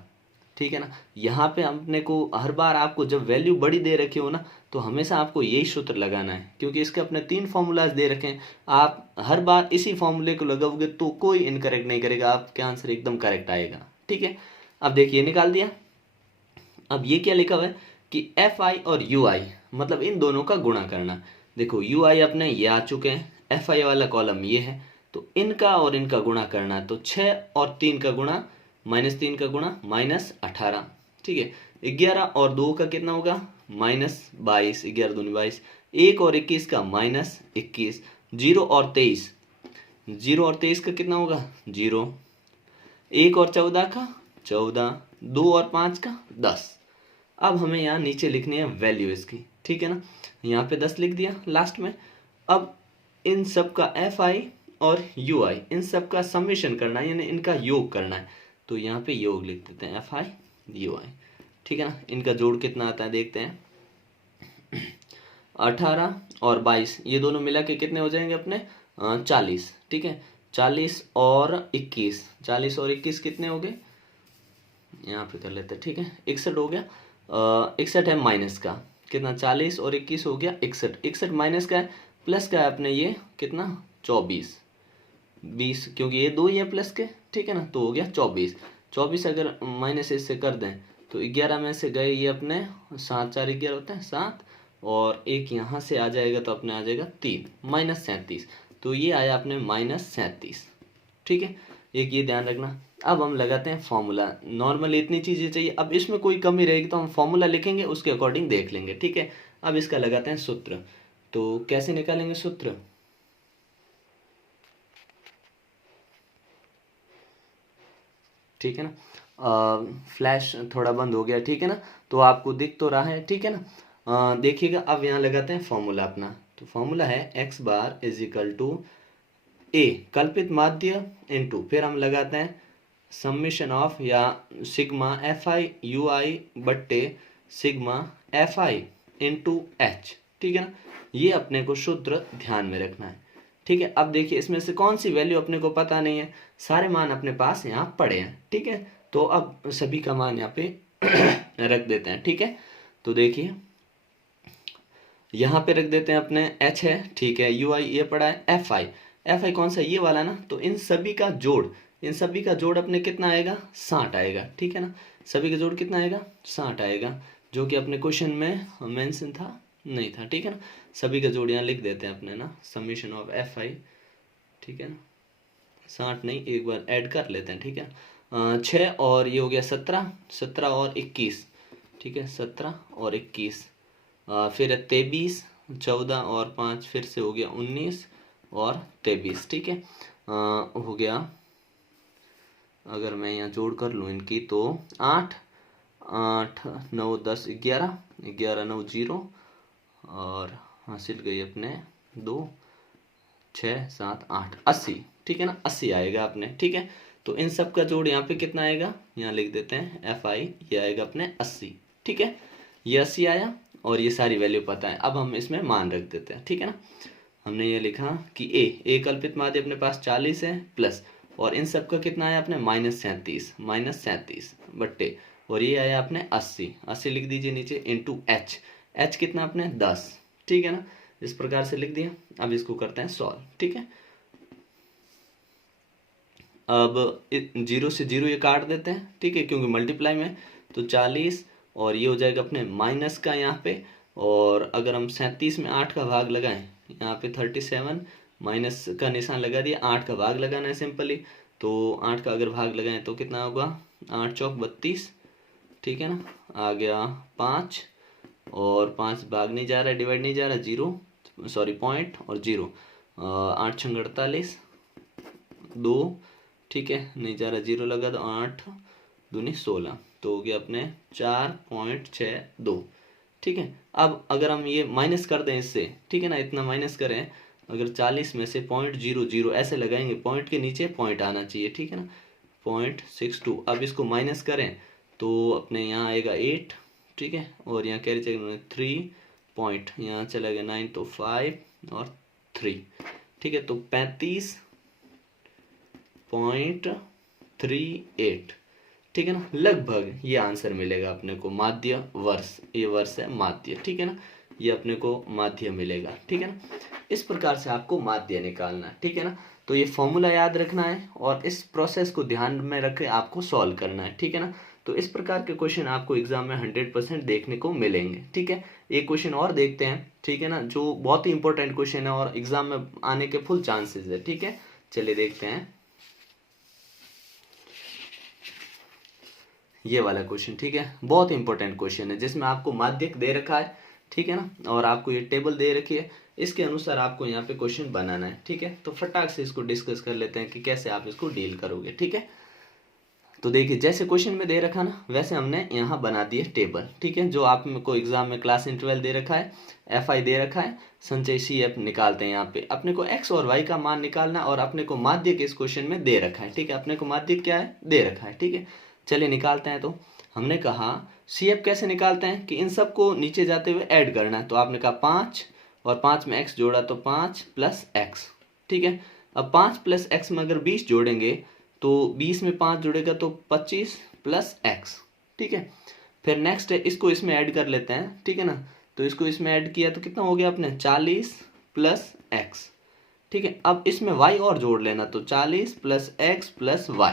ठीक है ना। यहाँ पे अपने को हर बार आपको जब वैल्यू बड़ी दे रखी हो ना, तो हमेशा आपको यही सूत्र लगाना है, क्योंकि इसके अपने 3 फॉर्मूलाज दे रखे हैं, आप हर बार इसी फॉर्मूले को लगाओगे तो कोई इनकरेक्ट नहीं करेगा, आपके आंसर एकदम करेक्ट आएगा, ठीक है। अब देखिए निकाल दिया। अब ये क्या लिखा हुआ है कि एफ आई और यू आई, मतलब इन दोनों का गुणा करना। देखो यू आई अपने ये आ चुके हैं, एफ आई वाला कॉलम ये है, तो इनका और इनका गुणा करना है, तो 6 और 3 का गुणा -3 का गुणा -18, ठीक है। 11 और 2 का कितना होगा -22, 11 दूनी 22, 1 और 21 का -21, 0 और 23, 0 और 23 का कितना होगा 0, 1 और 14 का 14, 2 और 5 का 10। अब हमें यहाँ नीचे लिखनी है वैल्यू इसकी, ठीक है ना, यहाँ पे 10 लिख दिया लास्ट में। अब इन सब का एफ आई और यू आई, इन सब का समेशन करना है, यानी इनका योग करना है, तो यहाँ पे योग लिख देते हैं एफ आई यू आई, ठीक है ना। इनका जोड़ कितना आता है देखते हैं, 18 और 22 ये दोनों मिला के कितने हो जाएंगे अपने 40, ठीक है। 40 और 21, 40 और 21 कितने हो गए, यहाँ पे कर लेते हैं, ठीक है, 61 हो गया, 61 है माइनस का, कितना 40 और 21 हो गया 61, 61 माइनस का है, प्लस का है अपने ये कितना 24, 20 क्योंकि ये दो ही है प्लस के, ठीक है ना, तो हो गया 24, 24 अगर माइनस इससे कर दें तो 11 में से गए ये अपने 7 4 11 होता है 7, और एक यहाँ से आ जाएगा तो अपने आ जाएगा 3 -37, तो ये आया अपने -37, ठीक है। एक ये ध्यान रखना। अब हम लगाते हैं फॉर्मूला, नॉर्मली इतनी चीज़ें चाहिए, अब इसमें कोई कमी रहेगी तो हम फॉर्मूला लिखेंगे उसके अकॉर्डिंग देख लेंगे, ठीक है। अब इसका लगाते हैं सूत्र, तो कैसे निकालेंगे सूत्र, ठीक है ना। फ्लैश थोड़ा बंद हो गया, ठीक है ना, तो आपको दिख तो रहा है, ठीक है ना। देखिएगा अब यहाँ लगाते हैं फॉर्मूला अपना, तो फॉर्मूला है x bar is equal to A कल्पित माध्य इनटू, फिर हम लगाते हैं समेशन ऑफ या sigma f i u i बट्टे sigma f i into h, ठीक है ना। ये अपने को सूत्र ध्यान में रखना है, ठीक है। अब देखिए इसमें से कौन सी वैल्यू अपने को पता नहीं है, सारे मान अपने पास यहाँ पड़े हैं, ठीक है। तो अब सभी का मान यहाँ पे रख देते हैं, ठीक है। तो देखिए यहाँ पे रख देते हैं अपने एच है, ठीक है, यू आई ये पड़ा है, एफ आई कौन सा ये वाला ना, तो इन सभी का जोड़, इन सभी का जोड़ अपने कितना आएगा 60 आएगा, ठीक है ना। सभी का जोड़ कितना आएगा 60 आएगा, जो कि अपने क्वेश्चन में मेंशन था नहीं था, ठीक है ना। सभी का जोड़ यहाँ लिख देते हैं अपने ना, समीशन ऑफ एफ आई, ठीक है ना, 60 नहीं एक बार ऐड कर लेते हैं, ठीक है। 6 और ये हो गया 17, 17 और 21, ठीक है, 17 और 21, फिर 23, 14 और 5 फिर से हो गया 19 और 23, ठीक है। हो गया, अगर मैं यहाँ जोड़ कर लूँ इनकी तो 8 8 9 10 11, 11 9 0, और हासिल गई अपने 2 6 7 8 80, ठीक है ना, 80 आएगा अपने, ठीक है। तो इन सब का जोड़ यहाँ पे कितना आएगा, यहाँ लिख देते हैं FI, ये आएगा अपने 80। ठीक है, ये 80 आया और ये सारी वैल्यू पता है। अब हम इसमें मान रख देते हैं। ठीक है ना, हमने ये लिखा कि ए कल्पित माध्य अपने पास 40 है प्लस, और इन सब का कितना आया अपने -37 बट्टे, और ये आया अपने 80 लिख दीजिए नीचे, इंटू एच कितना अपने 10। ठीक है ना, इस प्रकार से लिख दिया। अब इसको करते हैं सॉल्व। ठीक है, अब 0 से 0 ये काट देते हैं। ठीक है, क्योंकि मल्टीप्लाई में, तो 40 और ये हो जाएगा अपने माइनस का यहाँ पे, और अगर हम 37 में 8 का भाग लगाएं, यहाँ पे 37 माइनस का निशान लगा दिया, 8 का भाग लगाना है सिंपली, तो 8 का अगर भाग लगाएं तो कितना होगा, 8 चौक 32। ठीक है ना, आ गया 5, और 5 भाग नहीं जा रहा है, डिवाइड नहीं जा रहा, 0 सॉरी पॉइंट और 0, 8 छंग 48, 2। ठीक है, नहीं जा रहा, 0 लगा तो 8 दूनी 16, तो हो गया अपने 4.62। ठीक है, अब अगर हम ये माइनस कर दें इससे, ठीक है ना, इतना माइनस करें, अगर 40 में से 0.00 ऐसे लगाएंगे, पॉइंट के नीचे पॉइंट आना चाहिए। ठीक है ना, 0.62। अब इसको माइनस करें तो अपने यहाँ आएगा 8। ठीक है, और यहाँ कैरी चेक 3 पॉइंट, यहाँ चला गया 9, तो 5 और 3। ठीक है, तो 35.38। ठीक है ना, लगभग ये आंसर मिलेगा अपने को, माध्य वर्ष, ये वर्ष है माध्य। ठीक है ना, ये अपने को माध्य मिलेगा। ठीक है ना, इस प्रकार से आपको माध्य निकालना है। ठीक है ना, तो ये फॉर्मूला याद रखना है और इस प्रोसेस को ध्यान में रख के आपको सॉल्व करना है। ठीक है ना, तो इस प्रकार के क्वेश्चन आपको एग्जाम में 100% देखने को मिलेंगे। ठीक है, एक क्वेश्चन और देखते हैं। ठीक है ना, जो बहुत ही इंपॉर्टेंट क्वेश्चन है और एग्जाम में आने के फुल चांसेस है। ठीक है, चलिए देखते हैं ये वाला क्वेश्चन। ठीक है, बहुत इंपॉर्टेंट क्वेश्चन है जिसमें आपको माध्यक दे रखा है। ठीक है ना, और आपको ये टेबल दे रखी है, इसके अनुसार आपको यहाँ पे क्वेश्चन बनाना है। ठीक है, तो फटाक से इसको डिस्कस कर लेते हैं कि कैसे आप इसको डील करोगे। ठीक है, तो देखिए जैसे क्वेश्चन में दे रखा ना, वैसे हमने यहाँ बना दिए टेबल। ठीक है, जो आपको एग्जाम में क्लास इंटरवल दे रखा है, FI दे रखा है, संचय CF निकालते हैं। यहाँ पे अपने को x और y का मान निकालना, और अपने को माध्यक इस क्वेश्चन में दे रखा है। ठीक है, अपने को माध्यक क्या है, दे रखा है। ठीक है, चलिए निकालते हैं। तो हमने कहा CF कैसे निकालते हैं कि इन सबको नीचे जाते हुए ऐड करना है। तो आपने कहा 5 और 5 में x जोड़ा तो 5 प्लस x। ठीक है, अब 5 प्लस x में अगर 20 जोड़ेंगे तो 20 में 5 जुड़ेगा तो 25 प्लस x। ठीक है, फिर नेक्स्ट है इसको इसमें ऐड कर लेते हैं। ठीक है ना, तो इसको इसमें ऐड किया तो कितना हो गया अपने 40 प्लस x। ठीक है, अब इसमें y और जोड़ लेना, तो 40 प्लस x प्लस y।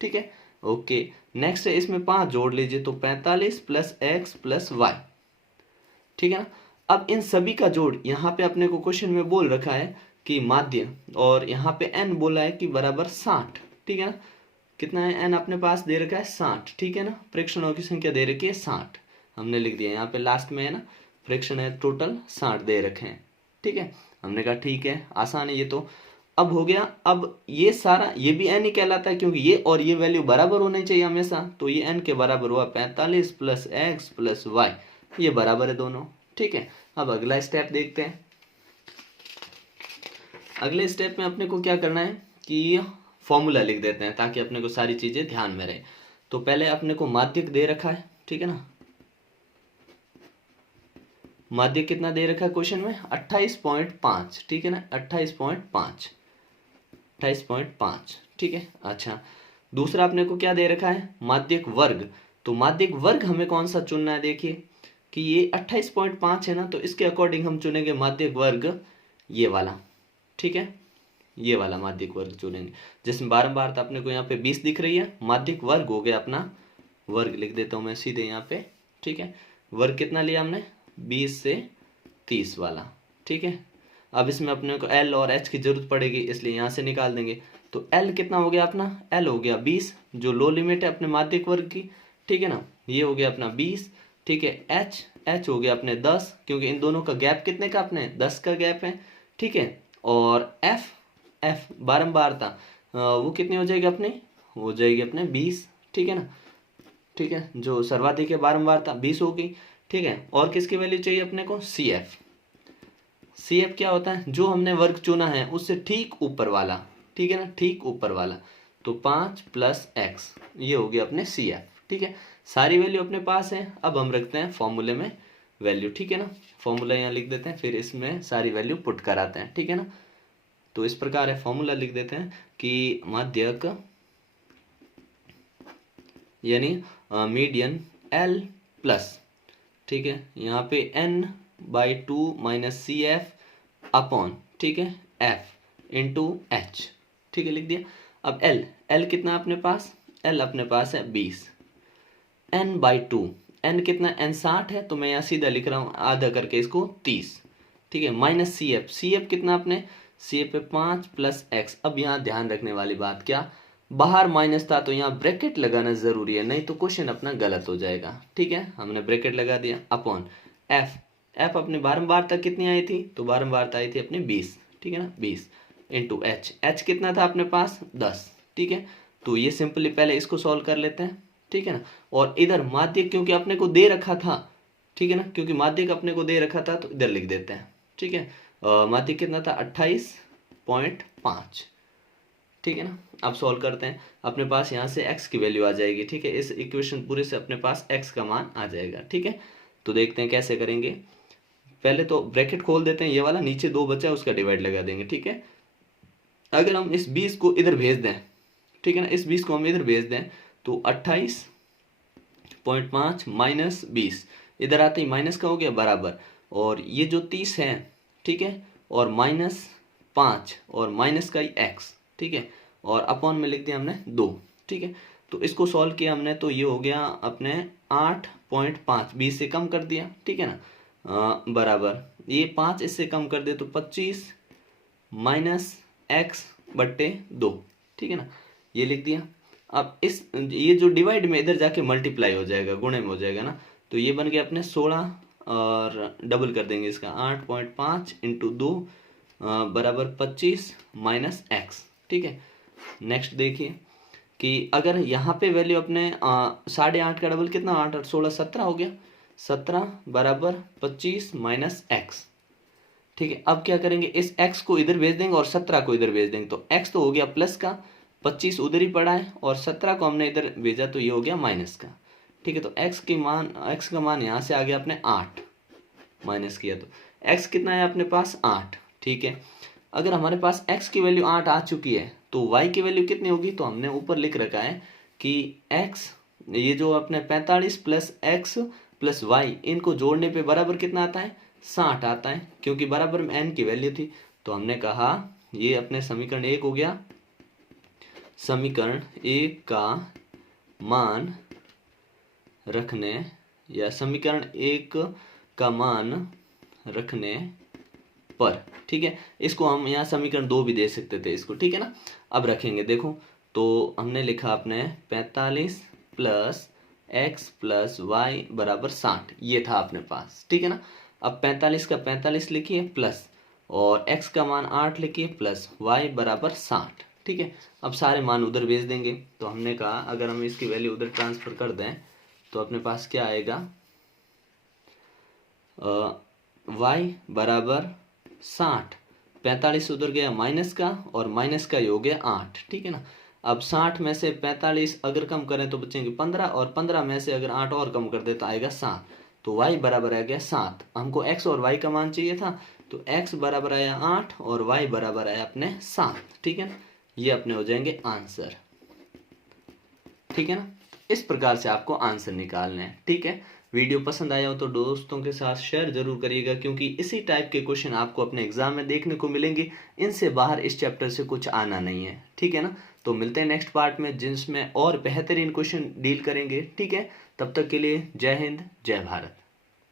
ठीक है, ओके, नेक्स्ट है इसमें 5 जोड़ लीजिए तो 45 प्लस x प्लस y। ठीक है ना, अब इन सभी का जोड़ यहाँ पे अपने को क्वेश्चन में बोल रखा है कि माध्य, और यहाँ पे n बोला है कि बराबर 60। ठीक है ना, कितना है n अपने पास दे रखा है 60। ठीक है ना, फ्रैक्शनों की संख्या दे रखी है 60, हमने लिख दिया यहाँ पे लास्ट में है ना, फ्रैक्शन है टोटल 60 दे रखे हैं। ठीक है, हमने कहा ठीक है, आसान है ये तो। अब हो गया, अब ये सारा ये भी n ही कहलाता है, क्योंकि ये और ये वैल्यू बराबर होनी चाहिए हमेशा, तो ये n के बराबर हुआ 45 प्लस x प्लस y, ये बराबर है दोनों। ठीक है, अब अगला स्टेप देखते हैं। अगले स्टेप में अपने को क्या करना है कि फॉर्मूला लिख देते हैं, ताकि अपने को सारी चीजें ध्यान में रहे। तो पहले अपने को माध्यक दे रखा है। ठीक है ना, माध्यक कितना दे रखा है क्वेश्चन में, 28.5। ठीक है ना, 28.5। ठीक है, अच्छा, दूसरा अपने को क्या दे रखा है, माध्यक वर्ग। तो माध्यक वर्ग हमें कौन सा चुनना है, देखिए कि ये 28.5 है ना, तो इसके अकॉर्डिंग हम चुनेंगे माध्यक वर्ग ये वाला। ठीक है, ये वाला माध्यक वर्ग चुनेंगे, जिसमें बारंबार तो अपने को यहाँ पे 20 दिख रही है, माध्यक वर्ग हो गया अपना, वर्ग लिख देता हूँ मैं सीधे यहाँ पे। ठीक है, वर्ग कितना लिया हमने, 20 से 30 वाला। ठीक है, अब इसमें अपने को L और H की जरूरत पड़ेगी, इसलिए यहाँ से निकाल देंगे। तो L कितना हो गया अपना, L हो गया 20, जो लो लिमिट है अपने माध्यक वर्ग की। ठीक है ना, ये हो गया अपना 20। ठीक है, H हो गया अपने 10, क्योंकि इन दोनों का गैप कितने का अपने 10 का गैप है। ठीक है, और F बारंबार था, वो कितनी हो जाएगी अपने, हो जाएगी अपने 20। ठीक है ना, ठीक है, जो सर्वाधिक है बारंबार था 20 होगी। ठीक है, और किसकी वैल्यू चाहिए अपने को, CF क्या होता है, जो हमने वर्ग चुना है उससे ठीक ऊपर वाला। ठीक है ना, ठीक ऊपर वाला। तो 5 प्लस एक्स, ये हो गया अपने सी एफ। ठीक है, सारी वैल्यू अपने पास है। अब हम रखते हैं फॉर्मूले में वैल्यू। ठीक है ना, फॉर्मूला यहाँ लिख देते हैं, फिर इसमें सारी वैल्यू पुट कराते हैं। ठीक है ना, तो इस प्रकार है, फॉर्मूला लिख देते हैं कि माध्यक यानी मीडियन एल प्लस, ठीक है, यहाँ पे n/2 minus C F upon, ठीक है, एफ इंटू एच। ठीक है, लिख दिया। अब एल कितना अपने पास, एल अपने पास है 20, n/2, n कितना, n 60 है, तो मैं यहाँ सीधा लिख रहा हूँ आधा करके इसको 30। ठीक है, माइनस सी एफ कितना अपने, सी एफ पे 5 प्लस एक्स। अब यहाँ ध्यान रखने वाली बात, क्या बाहर माइनस था तो यहाँ ब्रैकेट लगाना जरूरी है, नहीं तो क्वेश्चन अपना गलत हो जाएगा। ठीक है, हमने ब्रैकेट लगा दिया, अपॉन एफ अपने बारंबार तक कितनी आई थी, तो बारंबार आई थी अपने 20। ठीक है ना, 20 इंटू एच कितना था अपने पास 10। ठीक है, तो ये सिंपली पहले इसको सॉल्व कर लेते हैं। ठीक है ना, और इधर माध्यक क्योंकि अपने को दे रखा था, ठीक है ना, क्योंकि माध्यक अपने को दे रखा था तो इधर लिख देते हैं। ठीक है, माध्यक कितना था 28.5। ठीक है ना, अब सॉल्व करते हैं, अपने पास यहाँ से x की वैल्यू आ जाएगी। ठीक है, इस इक्वेशन पूरे से अपने पास x का मान आ जाएगा। ठीक है, तो देखते हैं कैसे करेंगे। पहले तो ब्रैकेट खोल देते हैं, ये वाला नीचे 2 बचा है उसका डिवाइड लगा देंगे। ठीक है, अगर हम इस 20 को इधर भेज दें, ठीक है ना, इस 20 को हम इधर भेज दें तो 28.5 माइनस 20, इधर आते ही माइनस का हो गया बराबर, और ये जो 30 है, ठीक है, और माइनस 5 और माइनस का ही x। ठीक है, और अपॉन में लिख दिया हमने 2। ठीक है, तो इसको सॉल्व किया हमने तो ये हो गया अपने 8.5, 20 से कम कर दिया। ठीक है ना, बराबर ये 5 इससे कम कर दे तो 25 माइनस x बट्टे 2। ठीक है ना, ये लिख दिया। अब इस ये जो डिवाइड में इधर जाके मल्टीप्लाई हो जाएगा, गुणे में हो जाएगा ना, तो ये बन गया अपने 16 और डबल कर देंगे इसका 8.5 इंटू 2 बराबर 25 माइनस एक्स। ठीक है, नेक्स्ट देखिए कि अगर यहाँ पे वैल्यू अपने 8.5 का डबल कितना, 8 और 16 17 हो गया, 17 बराबर 25 माइनस एक्स। ठीक है, अब क्या करेंगे, इस x को इधर भेज देंगे और 17 को इधर भेज देंगे, तो x तो हो गया प्लस का, 25 उधर ही पड़ा है, और 17 को हमने इधर भेजा तो ये हो गया माइनस का। ठीक है, तो x का मान यहाँ से आ गया अपने 8, माइनस किया तो x कितना है अपने पास 8। ठीक है, अगर हमारे पास x की वैल्यू 8 आ चुकी है तो y की वैल्यू कितनी होगी, तो हमने ऊपर लिख रखा है कि x, ये जो अपने 45 प्लस x प्लस y, इनको जोड़ने पे बराबर कितना आता है 60 आता है, क्योंकि बराबर में n की वैल्यू थी। तो हमने कहा ये अपने समीकरण 1 हो गया, समीकरण 1 का मान रखने, या समीकरण 1 का मान रखने पर। ठीक है, इसको हम यहाँ समीकरण 2 भी दे सकते थे इसको। ठीक है ना, अब रखेंगे, देखो तो हमने लिखा अपने 45 प्लस एक्स प्लस वाई बराबर 60, ये था अपने पास। ठीक है ना, अब 45 का 45 लिखिए प्लस, और x का मान 8 लिखिए प्लस y बराबर 60। ठीक है, अब सारे मान उधर भेज देंगे, तो हमने कहा अगर हम इसकी वैल्यू उधर ट्रांसफर कर दें तो अपने पास क्या आएगा, y बराबर 60, 45 उधर गया माइनस का, और माइनस का ही हो गया 8। ठीक है ना, अब 60 में से 45 अगर कम करें तो बचेंगे 15, और 15 में से अगर 8 और कम कर दे तो आएगा 7, तो y बराबर आ गया 7। हमको x और y का मान चाहिए था, तो x बराबर आया 8 और y बराबर आया अपने 7। ठीक है ना, ये अपने हो जाएंगे आंसर। ठीक है ना, इस प्रकार से आपको आंसर निकालने हैं। ठीक है, वीडियो पसंद आया हो तो दोस्तों के साथ शेयर जरूर करिएगा, क्योंकि इसी टाइप के क्वेश्चन आपको अपने एग्जाम में देखने को मिलेंगे, इनसे बाहर इस चैप्टर से कुछ आना नहीं है। ठीक है ना, तो मिलते हैं नेक्स्ट पार्ट में जिसमें और बेहतरीन क्वेश्चन डील करेंगे। ठीक है, तब तक के लिए जय हिंद जय भारत।